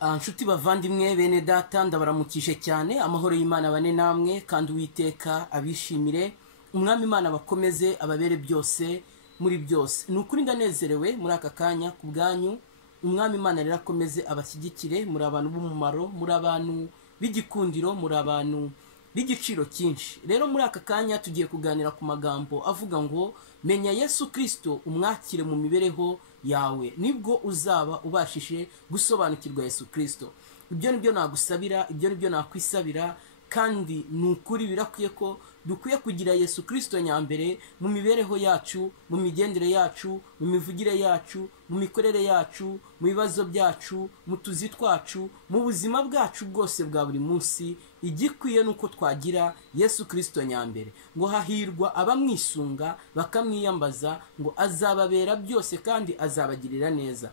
Nshuti bavandimwe bene data ndabaramukije cyane, amahoro y'Imana bane namwe kandi Uwiteka abishimire, umwami Imana bakomeze ababere byose muri byose. Nukuri ndanezerewe muri aka kanya ku bwanyu, umwami Imana rero akomeze abashyigikire, muri abantu b'umumaro, muri abantu b'igikundiro, muri abantu b'igiciro cyinshi. Rero muri aka kanya tugiye kuganira ku magambo avuga ngo menya Yesu Kristo umwakire mu mibereho yawe, nibwo uzaba ubashije gusobanukirwa Yesu Kristo. Ibyo nibyo nagusabira, ibyo nibyo nakwisabira, kandi nukuri birakwiye ko dukwiye kugira Yesu Kristo nyambere mu mibereho yacu, mu migendere yacu, mu mivugire yacu, mu mikorere yacu, mu bibazo byacu, mu tuzi twacu, mu buzima bwacu bwose bwa buri munsi. Igikwiye nuko twagira Yesu Kristo nyambere, ngo hahirwa abamwisunga bakamwiyambaza, ngo azababera byose kandi azabagirira neza.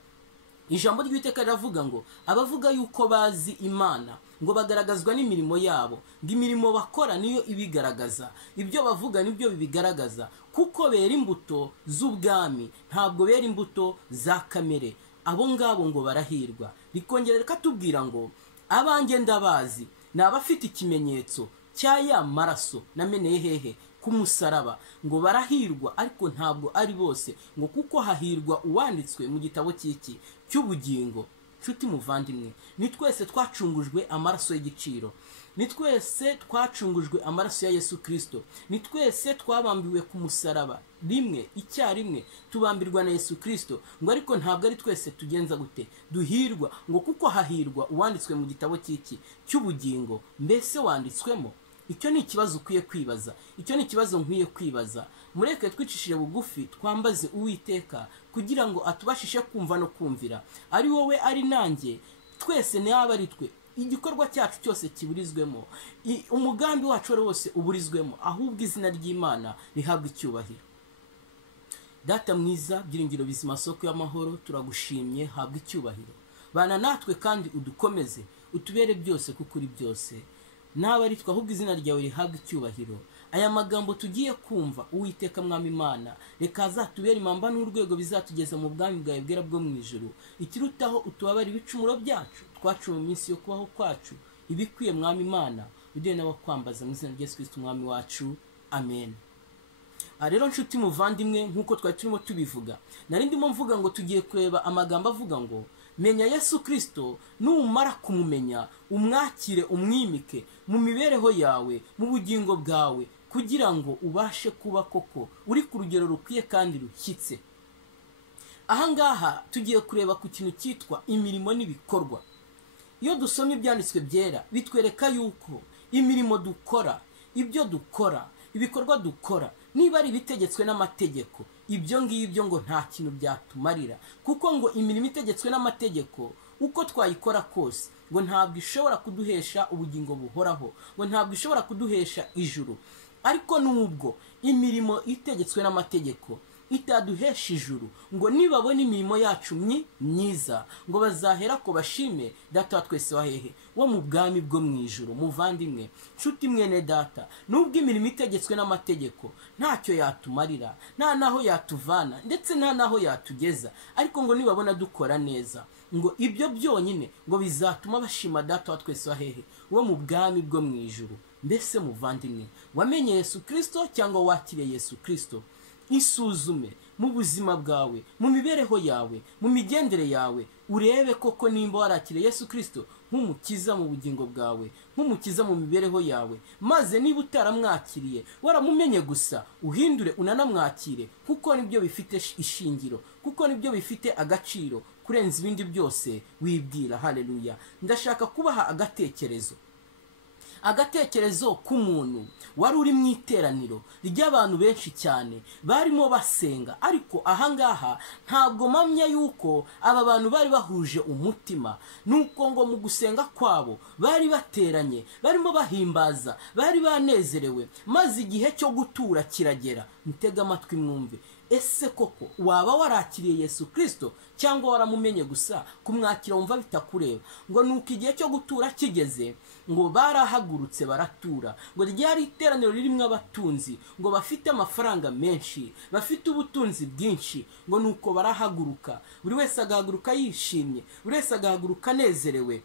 Ijambo ry'Uwiteka riravuga ngo abavuga yuko bazi Imana ngo bagaragazwa n'imirimo yabo, ngo imirimo bakora niyo ibigaragaza, ibyo bavuga nibyo bibigaragaza, kuko bera imbuto z'ubwami ntabwo bera imbuto za kamere. Abo ngabo ngo barahirwa. Rikongera rikatubwira ngo abanjye ndabazi, ni abafite ikimenyetso cya ya maraso nameneye hehe ku musaraba, ngo barahirwa ariko ntabwo ari bose, ngo kuko hahirwa uwanditswe mu gitabo cy'iki cy'ubugingo. Nshuti muvandimwe, ni twese twacungujwe amaraso y'igiciro, ni twese twacungujwe amaraso ya Yesu Kristo, ni twese twabambiwe ku musaraba rimwe icyarimwe, tubambirwa na Yesu Kristo. Ngo ariko ntabwo ari twese tugenza gute duhirwa, ngo kuko hahirwa uwanditswe mu gitabo cy'iki cy'ubugingo. Mbese wanditswemo? Icyo ni ikibazo ukwiye kwibaza, icyo ni ikibazo nkwiye kwibaza. Mureke twicishije bugufi twambaze Uwiteka kugira ngo atubashishe kumva no kumvira, ari wowe ari nanjye, twese n'aba ari twe, igikorwa cyacu cyose kiburizwemo, umugambi wacu wose uburizwemo, ahubwo izina ry'Imana rihabwa icyubahiro. Data mwiza, byiringiro bizima, soko y'amahoro, turagushimye, habwa icyubahiro. Bana natwe kandi udukomeze, utubere byose kuko uri byose, n'aba ari twe, ahubwo izina ryawe rihabwa icyubahiro. Aya magambo tugiye kumva Uwiteka mwami Imana, reka azatubere impamba n'urwego bizatugeza mu bwami bwawe bwera bwo mu ijuru. Ikirutaho utubabare ibicumuro byacu twacu mu minsi yo kubaho kwacu, ibikwiye mwami Imana ugiye n'abakwambaza mu izina rya Yesu Kristo umwami wacu, amen. Rero nshuti muvandimwe, nk'uko twari turimo tubivuga, nari ndimo mvuga ngo tugiye kureba amagambo avuga ngo menya Yesu Kristo, numara kumumenya umwakire umwimike mu mibereho yawe, mu bugingo bwawe, kugira ngo ubashe kuba koko uri ku rugero rukwiye kandi rushyitse. Ahangaha tugiye kureba ku kintu cyitwa imirimo n'ibikorwa. Iyo dusomye ibyanditswe byera bitwereka yuko imirimo dukora, ibyo dukora, ibikorwa dukora, niba ari ibitegetswe n'amategeko, ibyo ngibyo ngo nta kintu byatumarira, kuko ngo imirimo itegetswe n'amategeko uko twayikora kose ngo ntabwo ishobora kuduhesha ubugingo buhoraho, ngo ntabwo ishobora kuduhesha ijuru. Ariko nubwo imirimo itegetswe n'amategeko itaduhesha ijuru, ngo nibabona imirimo yacu myiza, ngo bazahera ko bashime Data wa twese wa hehe, wo mu bwami bwo mu ijuru. Muvandimwe, nshuti mwene data, nubwo imirimo itegetswe n'amategeko ntacyo yatumarira, nta naho yatuvana, ndetse nta naho yatugeza, ariko ngo nibabona dukora neza, ngo ibyo byonyine ngo bizatuma bashima Data wa twese wa hehe, wo mu bwami bwo mu ijuru. Mbese muvandimwe, wamenye Yesu Kristo cyangwa wakiriye Yesu Kristo? Isuzume mu buzima bwawe, mu mibereho yawe, mu migendere yawe, urebe koko nimba warakiriye Yesu Kristo nk'umukiza mu bugingo bwawe, nk'umukiza mu mibereho yawe. Maze niba utaramwakiriye, waramumenye gusa, uhindure unanamwakire, kuko nibyo bifite ishingiro, kuko nibyo bifite agaciro kurenza ibindi byose wibwira. Haleluya. Ndashaka kubaha agatekerezo k'umuntu wari uri mu iteraniro ry'abantu benshi cyane barimo basenga, ariko ahangaha ntabwo mpamya yuko aba bantu bari bahuje umutima, nuko ngo mu gusenga kwabo bari bateranye, barimo bahimbaza, bari banezerewe, maze igihe cyo gutura kiragera. Mutega amatwi mwumve, ese koko waba warakiriye Yesu Kristo cyangwa waramumenye gusa? Kumwakira wumva bitakureba. Ngo nuko igihe cyo gutura kigeze, ngo barahagurutse baratura. Ngo ryari iteraniro ririmo abatunzi, ngo bafite amafaranga menshi, bafite ubutunzi bwinshi. Ngo nuko barahaguruka, buri wese agahaguruka yishimye, buri wese agahaguruka anezerewe.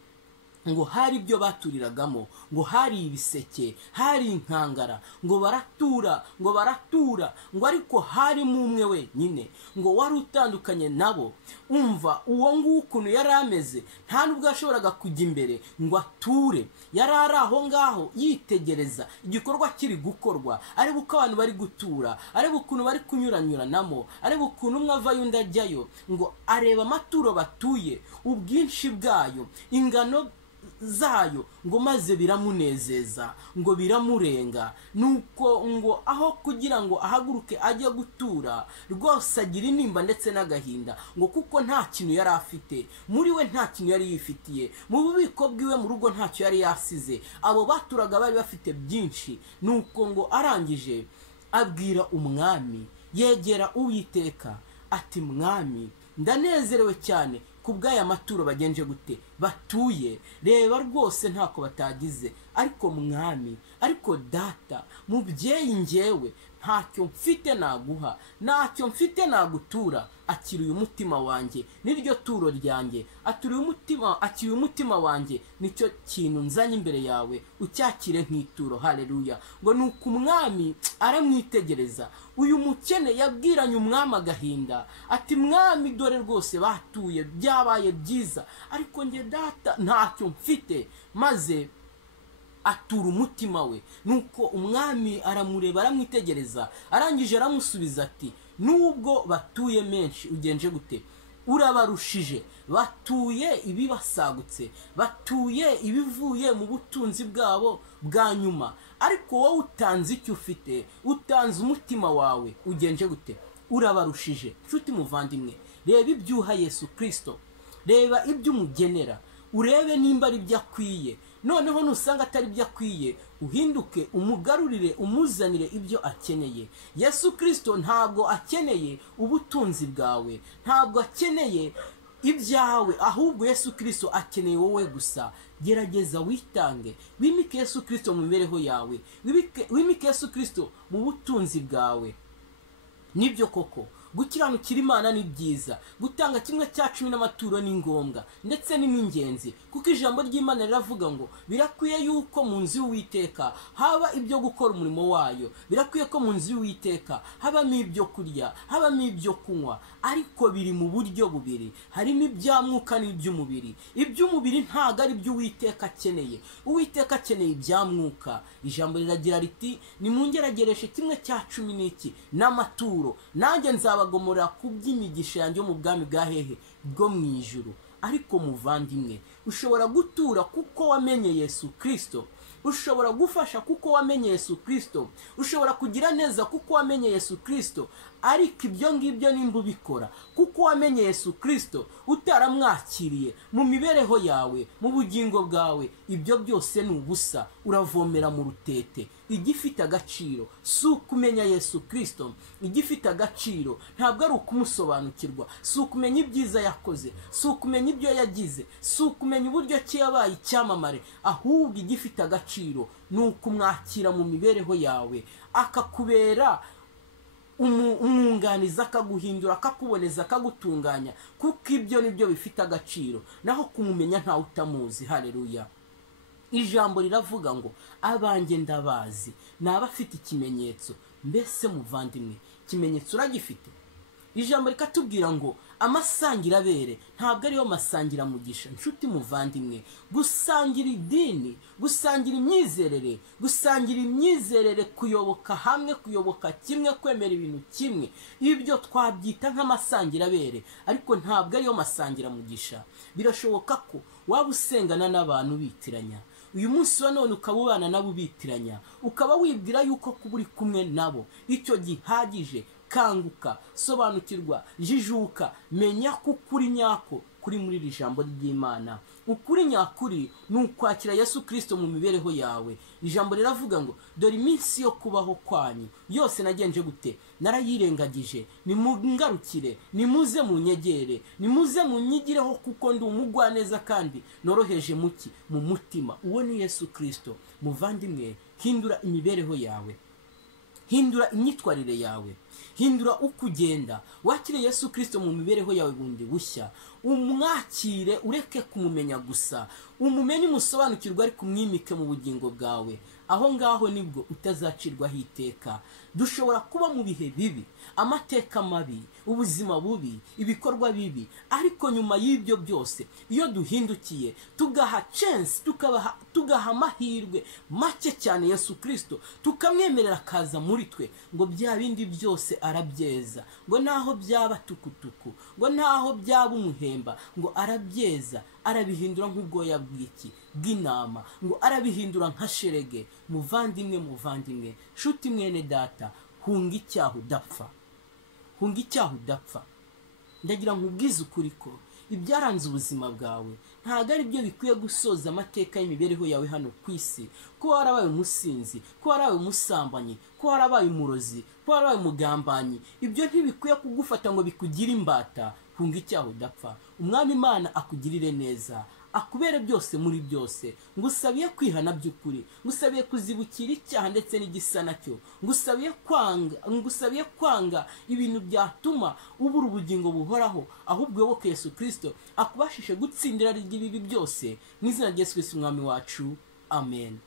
Ngo hari ibyo baturiragamo, ngo hari ibiseke, hari inkangara. Ngo baratura, ngo baratura. Ngo ariko harimo umwe wenyine, ngo wari utandukanye nabo. Umva uwo nguwo ukuntu yari ameze, nta nubwo yashoboraga kujya imbere ngo ature. Yari ari aho ngaho yitegereza igikorwa kiri gukorwa, areba uko abantu bari gutura, areba ukuntu bari kunyuranyuranamo, areba ukuntu umwe avayo undi ajyayo. Ngo areba amaturo batuye, ubwinshi bwayo, ingano zayo, ngo maze biramunezeza, ngo biramurenga. Nuko ngo aho kugira ngo ahaguruke ajye gutura, rwose agira intimba ndetse n'agahinda, ngo kuko nta kintu yari afite muri we, nta kintu yari yifitiye mu bubiko bwiwe, mu rugo ntacyo yari yasize. Abo baturaga bari bafite byinshi. Nuko ngo arangije abwira umwami, yegera Uwiteka ati, mwami, ndanezerewe cyane kubw'aya maturo bagenje gute batuye. Reba rwose ntako batagize. Ariko mwami, ariko data, mubyeyi, njyewe ntacyo mfite naguha, ntacyo mfite nagutura. Akiriye umutima wanjye, niryo turo ryanjye. Akiriye umutima wanjye, nicyo kintu nzanye imbere yawe, ucyakire nk'ituro. Haleluya. Ngo nuko umwami aramwitegereza. Uyu mukene yabwiranye umwami agahinda ati, mwami, dore rwose batuye, byabaye byiza, ariko njye data ntacyo mfite. Maze atura umutima we. Nuko umwami aramureba, aramwitegereza, arangije aramusubiza ati, nubwo batuye menshi ugenje gute, urabarushije. Batuye ibibasagutse, batuye ibivuye mu butunzi bwabo bwa nyuma, ariko wowe utanze icyo ufite, utanze umutima wawe, ugenje gute, urabarushije. Nshuti muvandimwe, reba ibyo uha Yesu Kristo, reba ibyo umugenera, urebe nimba ari ibyo akwiye. Noneho nusanga atari ibyo akwiye, uhinduke umugarurire, umuzanire ibyo akeneye. Yesu Kristo ntabwo akeneye ubutunzi bwawe, ntabwo akeneye ibyawe, ahubwo Yesu Kristo akeneye wowe gusa. Gerageza witange, wimike Yesu Kristo mu mibereho yawe, wimike Yesu Kristo mu butunzi bwawe. Nibyo koko gukiranukira Imana ni byiza, gutanga 1/10 n'amaturo ni ngombwa ndetse ni n'ingenzi, kuko ijambo ry'Imana riravuga ngo birakwiye yuko mu nzu y'Uwiteka haba ibyo gukora umurimo wayo, birakwiye ko mu nzu y'Uwiteka habamo ibyo kurya, habamo ibyo kunywa, ariko biri mu buryo bubiri. Harimo iby'amwuka n'iby'umubiri. Iby'umubiri ntago ari byo Uwiteka akeneye. Uwiteka akeneye iby'amwuka. Ijambo riragira riti, nimungeragereshe 1/10 n'iki n'amaturo, nanjye nzabagomora ku by'imigisha yanjye mu bwami bwa hehe bwo mu ijuru. Ariko muvandimwe, ushobora gutura kuko wamenye Yesu Kristo, ushobora gufasha kuko wamenye Yesu Kristo, ushobora kugira neza kuko wamenye Yesu Kristo, ariko ibyo ngibyo nimba ubikora kuko wamenye Yesu Kristo utaramwakiriye mu mibereho yawe, mu bugingo bwawe, ibyo byose ni ubusa, uravomera mu rutete. Igifite agaciro si ukumenya Yesu Kristo, igifite agaciro ntabwo ari ukumusobanukirwa, si ukumenya ibyiza yakoze, si ukumenya ibyo yagize, si ukumenya uburyo ki yabaye icyamamare, ahubwo igifite agaciro ni ukumwakira mu mibereho yawe, akakubera umwunganizi, akaguhindura, akakuboneza, akagutunganya, kuko ibyo nibyo bifite agaciro, naho kumumenya ntawe utamuzi. Haleluya. Ijambo riravuga ngo abanjye ndabazi, n'abafite ikimenyetso. Mbese muvandimwe, ikimenyetso uragifite? Ijambo rikatubwira ngo amasangira abere ntabwo ariyo masangira mugisha. Nshuti muvandimwe, gusangira idini, gusangira imyizerere, kuyoboka hamwe, kuyoboka kimwe, kwemera ibintu kimwe, ibyo twabyita nk'amasangira abere, ariko ntabwo ariyo masangira mugisha. Birashoboka ko waba usengana n'abantu bitiranya, uyu munsi wa none ukaba ubana nabo bitiranya, ukaba wibwira yuko kuba uri kumwe nabo icyo gihagije. Kanguka, sobanukirwa, jijuka, menya ko ukuri nyako kuri muri iri jambo ry'Imana. Ukuri nyakuri ni ukwakira Yesu Kristo mu mibereho yawe. Ijambo riravuga ngo dore iminsi yo kubaho kwanyu yose nagenje gute, narayirengagije. Nimungarukire, nimuze munyegere, nimuze munyigireho, kuko ndi umugwaneza kandi noroheje muki mu mutima. Uwo ni Yesu Kristo. Muvandimwe, hindura imibereho yawe, hindura imyitwarire yawe, hindura uko ugenda, wakire Yesu Kristo mu mibereho yawe bundi bushya. Umwakire, ureke kumumenya gusa, umumenye umusobanukirwa, ariko umwimike mu bugingo bwawe. Aho ngaho nibwo utazacirwaho iteka. Dushobora kuba mu bihe bibi, amateka mabi, ubuzima bubi, ibikorwa bibi, ariko nyuma y'ibyo byose iyo duhindukiye tugaha chance, tugaha amahirwe make cyane Yesu Kristo, tukamwemerera akaza muri twe, ngo bya bindi byose arabyeza. Ngo naho byaba tukutuku, ngo naho byaba umuhemba, ngo arabyeza, arabihindura nk'ubwoya bw'intama, ngo arabihindura nka sherege. Muvandimwe, nshuti mwene data, hunga icyaha udapfa, hunga icyaha udapfa. Ndagira nkubwize ukuri ko ibyaranze ubuzima bwawe ntabwo ari byo bikwiye gusoza amateka y'imibereho yawe hano ku isi. Ko warabaye umusinzi, ko warabaye umusambanyi, ko warabaye umurozi, ko warabaye umugambanyi, ibyo ntibikwiye kugufata ngo bikugire imbata. Hunga icyaha udapfa. Umwami Imana akugirire neza, akubere byose muri byose. Ngusabiye kwihana by'ukuri, ngusabiye kuzibukira icyaha ndetse n'igisa nacyo, ngusabiye kwanga ibintu byatuma ubura ubugingo buhoraho, ahubwo uyoboke Yesu Kristo akubashishe gutsindira ry'ibibi byose. Mu izina rya Yesu Kristo umwami wacu, amen.